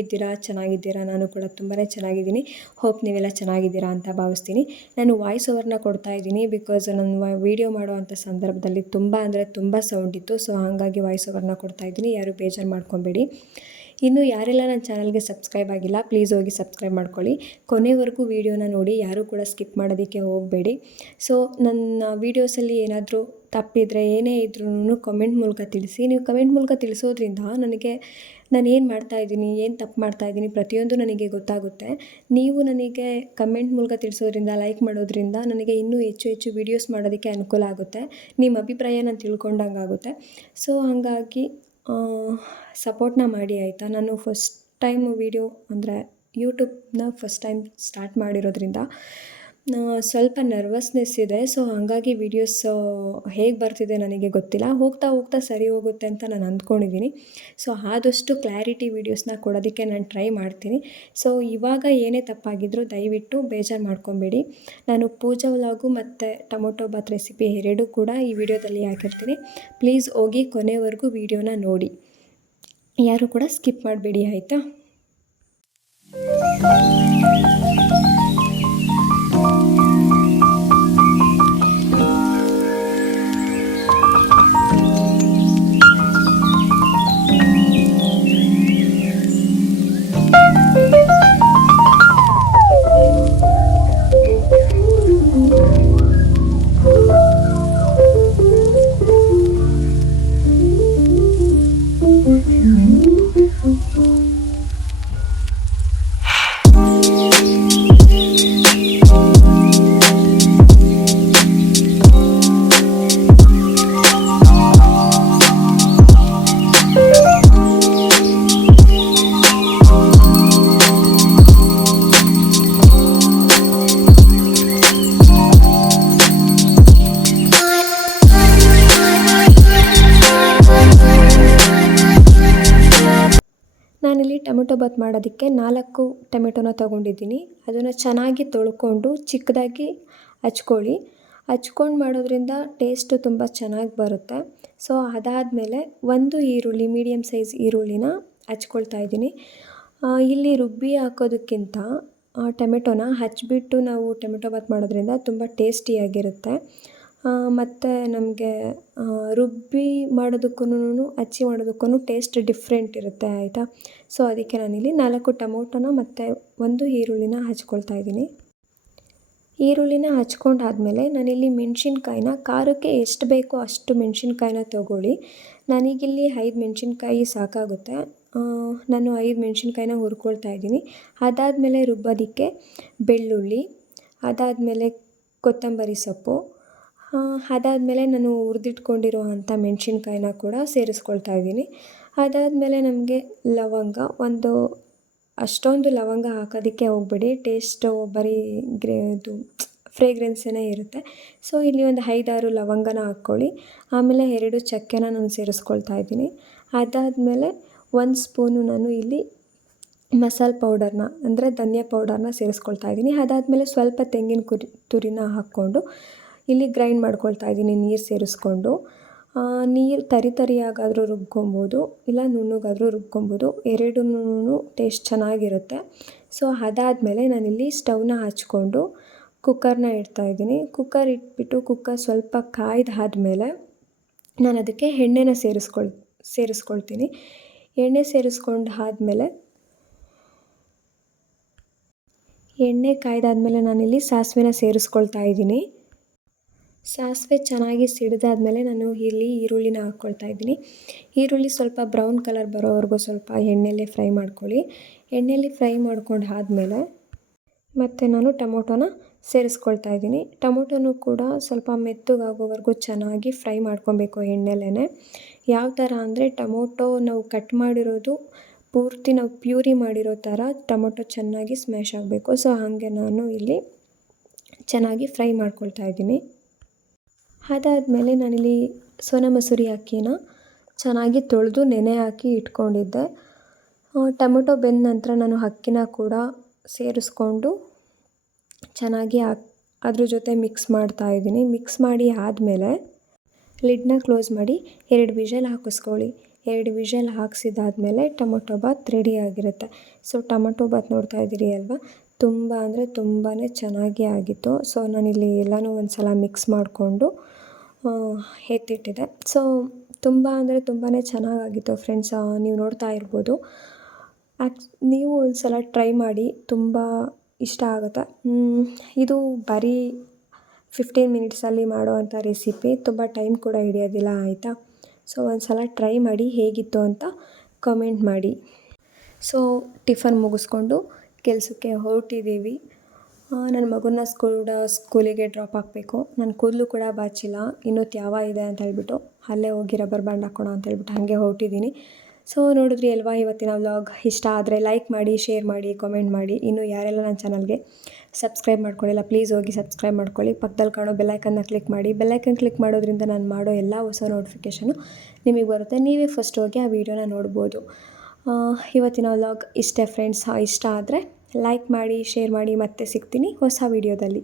ಹೇಗಿದ್ದೀರಾ? ಚೆನ್ನಾಗಿದ್ದೀರಾ? ನಾನು ಕೂಡ ತುಂಬಾ ಚೆನ್ನಾಗಿದ್ದೀನಿ. ಹೋಪ್ ನೀವೆಲ್ಲ ಚೆನ್ನಾಗಿದ್ದೀರಾ ಅಂತ ಭಾವಿಸ್ತೀನಿ. ನಾನು ವಾಯ್ಸ್ ಓವರ್ನ ಕೊಡ್ತಾ ಇದ್ದೀನಿ ಬಿಕಾಸ್ ನಾನು ವೀಡಿಯೋ ಮಾಡುವಂಥ ಸಂದರ್ಭದಲ್ಲಿ ತುಂಬ ಅಂದರೆ ತುಂಬ ಸೌಂಡ್ ಇತ್ತು. ಸೊ ಹಾಗಾಗಿ ವಾಯ್ಸ್ ಓವರ್ನ ಕೊಡ್ತಾ ಇದ್ದೀನಿ. ಯಾರು ಬೇಜಾರು ಮಾಡ್ಕೊಬೇಡಿ. ಇನ್ನು ಯಾರೆಲ್ಲ ನನ್ನ ಚಾನಲ್ಗೆ ಸಬ್ಸ್ಕ್ರೈಬ್ ಆಗಿಲ್ಲ ಪ್ಲೀಸ್ ಹೋಗಿ ಸಬ್ಸ್ಕ್ರೈಬ್ ಮಾಡ್ಕೊಳ್ಳಿ. ಕೊನೆವರೆಗೂ ವೀಡಿಯೋನ ನೋಡಿ, ಯಾರೂ ಕೂಡ ಸ್ಕಿಪ್ ಮಾಡೋದಕ್ಕೆ ಹೋಗಬೇಡಿ. ಸೊ ನನ್ನ ವೀಡಿಯೋಸಲ್ಲಿ ಏನಾದರೂ ತಪ್ಪಿದರೆ, ಏನೇ ಇದ್ರೂ ಕಮೆಂಟ್ ಮೂಲಕ ತಿಳಿಸಿ. ನೀವು ಕಮೆಂಟ್ ಮೂಲಕ ತಿಳಿಸೋದ್ರಿಂದ ನನಗೆ, ನಾನು ಏನು ಮಾಡ್ತಾ ಇದ್ದೀನಿ, ಏನು ತಪ್ಪು ಮಾಡ್ತಾಯಿದ್ದೀನಿ ಪ್ರತಿಯೊಂದು ನನಗೆ ಗೊತ್ತಾಗುತ್ತೆ. ನೀವು ನನಗೆ ಕಮೆಂಟ್ ಮೂಲಕ ತಿಳಿಸೋದ್ರಿಂದ ಲೈಕ್ ಮಾಡೋದ್ರಿಂದ ನನಗೆ ಇನ್ನೂ ಹೆಚ್ಚು ಹೆಚ್ಚು ವೀಡಿಯೋಸ್ ಮಾಡೋದಕ್ಕೆ ಅನುಕೂಲ ಆಗುತ್ತೆ. ನಿಮ್ಮ ಅಭಿಪ್ರಾಯ ನಾನು ತಿಳ್ಕೊಂಡಂಗೆ ಆಗುತ್ತೆ ಸೊ ಹಾಗಾಗಿ ಸಪೋರ್ಟ್ನ ಮಾಡಿ ಆಯಿತಾ? ನಾನು ಫಸ್ಟ್ ಟೈಮ್ ವೀಡಿಯೋ ಅಂದರೆ ಯೂಟ್ಯೂಬ್ನ ಫಸ್ಟ್ ಟೈಮ್ ಸ್ಟಾರ್ಟ್ ಮಾಡಿರೋದ್ರಿಂದ. ಸ್ವಲ್ಪ ನರ್ವಸ್ನೆಸ್ ಇದೆ ಸೊ ಹಾಗಾಗಿ ವೀಡಿಯೋಸ್ ಹೇಗೆ ಬರ್ತಿದೆ ನನಗೆ ಗೊತ್ತಿಲ್ಲ. ಹೋಗ್ತಾ ಹೋಗ್ತಾ ಸರಿ ಹೋಗುತ್ತೆ ಅಂತ ನಾನು ಅಂದ್ಕೊಂಡಿದ್ದೀನಿ ಸೊ ಆದಷ್ಟು ಕ್ಲಾರಿಟಿ ವೀಡಿಯೋಸ್ನ ಕೊಡೋದಕ್ಕೆ ನಾನು ಟ್ರೈ ಮಾಡ್ತೀನಿ. ಸೊ ಇವಾಗ ಏನೇ ತಪ್ಪಾಗಿದ್ದರೂ ದಯವಿಟ್ಟು ಬೇಜಾರು ಮಾಡ್ಕೊಬೇಡಿ. ನಾನು ಪೂಜಾ ವ್ಲಾಗು ಮತ್ತು ಟೊಮೊಟೊ ಬಾತ್ ರೆಸಿಪಿ ಎರಡೂ ಕೂಡ ಈ ವಿಡಿಯೋದಲ್ಲಿ ಹಾಕಿರ್ತೀನಿ. ಪ್ಲೀಸ್ ಹೋಗಿ ಕೊನೆವರೆಗೂ ವೀಡಿಯೋನ ನೋಡಿ. ಯಾರು ಕೂಡ ಸ್ಕಿಪ್ ಮಾಡಬೇಡಿ, ಆಯಿತಾ? ಟೊಮೆಟೊ ಬಾತ್ ಮಾಡೋದಕ್ಕೆ ನಾಲ್ಕು ಟೊಮೆಟೊನ ತೊಗೊಂಡಿದ್ದೀನಿ. ಅದನ್ನು ಚೆನ್ನಾಗಿ ತೊಳ್ಕೊಂಡು ಚಿಕ್ಕದಾಗಿ ಹಚ್ಕೊಳ್ಳಿ. ಹಚ್ಕೊಂಡು ಮಾಡೋದ್ರಿಂದ ಟೇಸ್ಟು ತುಂಬ ಚೆನ್ನಾಗಿ ಬರುತ್ತೆ. ಸೊ, ಅದಾದಮೇಲೆ ಒಂದು ಈರುಳ್ಳಿ ಮೀಡಿಯಮ್ ಸೈಜ್ ಈರುಳ್ಳಿನ ಹಚ್ಕೊಳ್ತಾ ಇದ್ದೀನಿ. ಇಲ್ಲಿ ರುಬ್ಬಿ ಹಾಕೋದಕ್ಕಿಂತ ಟೊಮೆಟೊನ ಹಚ್ಬಿಟ್ಟು ನಾವು ಟೊಮೆಟೊ ಬಾತ್ ಮಾಡೋದ್ರಿಂದ ತುಂಬ ಟೇಸ್ಟಿಯಾಗಿರುತ್ತೆ. ಮತ್ತು ನಮಗೆ ರುಬ್ಬಿ ಮಾಡೋದಕ್ಕೂನು ಹಚ್ಚಿ ಮಾಡೋದಕ್ಕೂ ಟೇಸ್ಟ್ ಡಿಫ್ರೆಂಟ್ ಇರುತ್ತೆ, ಆಯಿತಾ? ಸೊ ಅದಕ್ಕೆ ನಾನಿಲ್ಲಿ ನಾಲ್ಕು ಟೊಮೊಟೊನ ಮತ್ತು ಒಂದು ಈರುಳ್ಳಿನ ಹಚ್ಕೊಳ್ತಾ ಇದ್ದೀನಿ. ಈರುಳ್ಳಿನ ಹಚ್ಕೊಂಡಾದಮೇಲೆ ನಾನಿಲ್ಲಿ ಮೆಣಸಿನ್ಕಾಯಿನ, ಖಾರಕ್ಕೆ ಎಷ್ಟು ಬೇಕೋ ಅಷ್ಟು ಮೆಣಸಿನ್ಕಾಯಿನ ತೊಗೊಳ್ಳಿ. ನನಗಿಲ್ಲಿ ಐದು ಮೆಣಸಿನ್ಕಾಯಿ ಸಾಕಾಗುತ್ತೆ. ನಾನು ಐದು ಮೆಣಸಿನ್ಕಾಯಿನ ಹುರ್ಕೊಳ್ತಾ ಇದ್ದೀನಿ. ಅದಾದಮೇಲೆ ರುಬ್ಬೋದಕ್ಕೆ ಬೆಳ್ಳುಳ್ಳಿ, ಅದಾದಮೇಲೆ ಕೊತ್ತಂಬರಿ ಸೊಪ್ಪು ಅದಾದಮೇಲೆ ನಾನು ಹುರಿದಿಟ್ಕೊಂಡಿರೋ ಅಂಥ ಮೆಣಸಿನ್ಕಾಯಿನ ಕೂಡ ಸೇರಿಸ್ಕೊಳ್ತಾ ಇದ್ದೀನಿ. ಅದಾದಮೇಲೆ ನಮಗೆ ಲವಂಗ, ಒಂದು ಅಷ್ಟೊಂದು ಲವಂಗ ಹಾಕೋದಕ್ಕೆ ಹೋಗಬೇಡಿ. ಟೇಸ್ಟು ಬರೀ ಗ್ರೇ, ಇದು ಫ್ರೇಗ್ರೆನ್ಸೇ ಇರುತ್ತೆ. ಸೊ, ಇಲ್ಲಿ ಒಂದು ಐದಾರು ಲವಂಗನ ಹಾಕ್ಕೊಳ್ಳಿ. ಆಮೇಲೆ ಎರಡು ಚಕ್ಕೆನ ನಾನು ಸೇರಿಸ್ಕೊಳ್ತಾ ಇದ್ದೀನಿ. ಅದಾದಮೇಲೆ ಒಂದು ಸ್ಪೂನು ನಾನು ಇಲ್ಲಿ ಮಸಾಲೆ ಪೌಡರ್ನ, ಅಂದರೆ ಧನಿಯಾ ಪೌಡರ್ನ ಸೇರಿಸ್ಕೊಳ್ತಾ ಇದ್ದೀನಿ. ಅದಾದಮೇಲೆ ಸ್ವಲ್ಪ ತೆಂಗಿನ ಕುರಿ, ತುರಿನ ಹಾಕ್ಕೊಂಡು ಇಲ್ಲಿ ಗ್ರೈಂಡ್ ಮಾಡ್ಕೊಳ್ತಾ ಇದ್ದೀನಿ, ನೀರು ಸೇರಿಸ್ಕೊಂಡು. ನೀರು ತರಿ ತರಿಯಾಗಾದರೂ ರುಬ್ಕೊಬೋದು, ಇಲ್ಲ ನುಣ್ಣಗಾದರೂ ರುಬ್ಕೊಬೋದು. ಎರಡನ್ನೂ ಟೇಸ್ಟ್ ಚೆನ್ನಾಗಿರುತ್ತೆ. ಸೊ ಅದಾದಮೇಲೆ ನಾನಿಲ್ಲಿ ಸ್ಟವ್ನ ಹಚ್ಕೊಂಡು ಕುಕ್ಕರ್ನ ಇಡ್ತಾಯಿದ್ದೀನಿ ಕುಕ್ಕರ್ ಇಟ್ಬಿಟ್ಟು ಕುಕ್ಕರ್ ಸ್ವಲ್ಪ ಕಾಯ್ದಾದ್ಮೇಲೆ ನಾನು ಅದಕ್ಕೆ ಎಣ್ಣೆನ ಸೇರಿಸ್ಕೊಳ್, ಸೇರಿಸ್ಕೊಳ್ತೀನಿ. ಎಣ್ಣೆ ಸೇರಿಸ್ಕೊಂಡು ಆದಮೇಲೆ ಎಣ್ಣೆ ಕಾಯ್ದಾದ್ಮೇಲೆ ನಾನಿಲ್ಲಿ ಸಾಸಿವೆನ ಸೇರಿಸ್ಕೊಳ್ತಾ ಇದ್ದೀನಿ. ಸಾಸಿವೆ ಚೆನ್ನಾಗಿ ಸಿಡಿದಾದ್ಮೇಲೆ ನಾನು ಇಲ್ಲಿ ಈರುಳ್ಳಿನ ಹಾಕ್ಕೊಳ್ತಾ ಇದ್ದೀನಿ. ಈರುಳ್ಳಿ ಸ್ವಲ್ಪ ಬ್ರೌನ್ ಕಲರ್ ಬರೋವರೆಗೂ ಸ್ವಲ್ಪ ಎಣ್ಣೆಯಲ್ಲಿ ಫ್ರೈ ಮಾಡ್ಕೊಳ್ಳಿ. ಎಣ್ಣೆಯಲ್ಲಿ ಫ್ರೈ ಮಾಡ್ಕೊಂಡು ಆದಮೇಲೆ ಮತ್ತು ನಾನು ಟೊಮೊಟೊನ ಸೇರಿಸ್ಕೊಳ್ತಾ ಇದ್ದೀನಿ. ಟೊಮೊಟೊನೂ ಕೂಡ ಸ್ವಲ್ಪ ಮೆತ್ತಗಾಗೋವರೆಗೂ ಚೆನ್ನಾಗಿ ಫ್ರೈ ಮಾಡ್ಕೊಬೇಕು ಎಣ್ಣೆಲೇ ಯಾವ ಥರ ಅಂದರೆ ಟೊಮೊಟೊ ನಾವು ಕಟ್ ಮಾಡಿರೋದು ಪೂರ್ತಿ ನಾವು ಪ್ಯೂರಿ ಮಾಡಿರೋ ಥರ ಟೊಮೊಟೊ ಚೆನ್ನಾಗಿ ಸ್ಮ್ಯಾಶ್ ಆಗಬೇಕು. ಸೊ ಹಾಗೆ ನಾನು ಇಲ್ಲಿ ಚೆನ್ನಾಗಿ ಫ್ರೈ ಮಾಡ್ಕೊಳ್ತಾ ಇದ್ದೀನಿ. ಅದಾದಮೇಲೆ ನಾನಿಲ್ಲಿ ಸೋನ ಮಸೂರಿ ಅಕ್ಕಿನ ಚೆನ್ನಾಗಿ ತೊಳೆದು ನೆನೆ ಹಾಕಿ ಇಟ್ಕೊಂಡಿದ್ದೆ. ಟೊಮೆಟೊ ಬೆಂದ ನಂತರ ನಾನು ಅಕ್ಕಿನ ಕೂಡ ಸೇರಿಸ್ಕೊಂಡು ಚೆನ್ನಾಗಿ ಹಾಕ್, ಅದ್ರ ಜೊತೆ ಮಿಕ್ಸ್ ಮಾಡ್ತಾ ಇದ್ದೀನಿ. ಮಿಕ್ಸ್ ಮಾಡಿ ಆದಮೇಲೆ ಲಿಡ್ನ ಕ್ಲೋಸ್ ಮಾಡಿ ಎರಡು ವಿಷಲ್ ಹಾಕಿಸ್ಕೊಳ್ಳಿ. ಎರಡು ವಿಷಲ್ ಹಾಕ್ಸಿದಾದಮೇಲೆ ಟೊಮೊಟೊ ಬಾತ್ ರೆಡಿ ಆಗಿರುತ್ತೆ. ಸೊ, ಟೊಮೊಟೊ ಬಾತ್ ನೋಡ್ತಾ ಇದ್ದೀರಿ ಅಲ್ವಾ? ತುಂಬ ಅಂದರೆ ತುಂಬಾ ಚೆನ್ನಾಗಿ ಆಗಿತ್ತು. ಸೊ, ನಾನಿಲ್ಲಿ ಎಲ್ಲನೂ ಒಂದು ಸಲ ಮಿಕ್ಸ್ ಮಾಡಿಕೊಂಡು ಎತ್ತಿಟ್ಟಿದ್ದೆ ಸೊ ತುಂಬ ಅಂದರೆ ತುಂಬಾ ಚೆನ್ನಾಗಾಗಿತ್ತು ಫ್ರೆಂಡ್ಸ್ ನೀವು ನೋಡ್ತಾ ಇರ್ಬೋದು. ಆ್ಯಕ್ಚ್ ನೀವು ಒಂದು ಸಲ ಟ್ರೈ ಮಾಡಿ ತುಂಬ ಇಷ್ಟ ಆಗುತ್ತೆ. ಇದು ಬರೀ ಫಿಫ್ಟೀನ್ ಮಿನಿಟ್ಸಲ್ಲಿ ಮಾಡುವಂಥ ರೆಸಿಪಿ ತುಂಬ ಟೈಮ್ ಕೂಡ ಹಿಡಿಯೋದಿಲ್ಲ, ಆಯಿತಾ? ಸೊ ಒಂದು ಸಲ ಟ್ರೈ ಮಾಡಿ ಹೇಗಿತ್ತು ಅಂತ ಕಮೆಂಟ್ ಮಾಡಿ. ಸೊ ಟಿಫನ್ ಮುಗಿಸ್ಕೊಂಡು ಕೆಲಸಕ್ಕೆ ಹೊರಟಿದ್ದೀವಿ. ನನ್ನ ಮಗನ್ನ ಕೂಡ ಸ್ಕೂಲಿಗೆ ಡ್ರಾಪ್ ಆಗಬೇಕು ನನ್ನ ಕೂದಲು ಕೂಡ ಬಾಚಿಲ್ಲ. ಇನ್ನೂ ತ್ಯಾವ ಇದೆ ಅಂತ ಹೇಳ್ಬಿಟ್ಟು ಅಲ್ಲೇ ಹೋಗಿ ರಬ್ಬರ್ ಬ್ಯಾಂಡ್ ಹಾಕೋಣ ಅಂತ ಹೇಳ್ಬಿಟ್ಟು ಹಾಗೆ ಹೊರಟಿದ್ದೀನಿ. ಸೊ ನೋಡಿದ್ರಿ ಅಲ್ವಾ ಇವತ್ತಿನ ವ್ಲಾಗ್ ಇಷ್ಟ ಆದರೆ ಲೈಕ್ ಮಾಡಿ ಶೇರ್ ಮಾಡಿ ಕಾಮೆಂಟ್ ಮಾಡಿ. ಇನ್ನು ಯಾರೆಲ್ಲ ನನ್ನ ಚಾನಲ್ಗೆ ಸಬ್ಸ್ಕ್ರೈಬ್ ಮಾಡ್ಕೊಳ್ಳಿಲ್ಲ ಪ್ಲೀಸ್ ಹೋಗಿ ಸಬ್ಸ್ಕ್ರೈಬ್ ಮಾಡ್ಕೊಳ್ಳಿ. ಪಕ್ಕದಲ್ಲಿ ಕಾಣೋ ಬೆಲ್ಲೈಕನ್ನ ಕ್ಲಿಕ್ ಮಾಡಿ. ಬೆಲ್ಲೈಕನ್ ಕ್ಲಿಕ್ ಮಾಡೋದ್ರಿಂದ ನಾನು ಮಾಡೋ ಎಲ್ಲ ಹೊಸ ನೋಟಿಫಿಕೇಷನು ನಿಮಗೆ ಬರುತ್ತೆ. ನೀವೇ ಫಸ್ಟ್ ಹೋಗಿ ಆ ವಿಡಿಯೋನ ನೋಡ್ಬೋದು. ಇವತ್ತಿನ ವ್ಲಾಗ್ ಇಷ್ಟೇ ಫ್ರೆಂಡ್ಸ್ ಇಷ್ಟ ಆದರೆ ಲೈಕ್ ಮಾಡಿ ಶೇರ್ ಮಾಡಿ ಮತ್ತೆ ಸಿಗ್ತೀನಿ ಹೊಸ ವಿಡಿಯೋದಲ್ಲಿ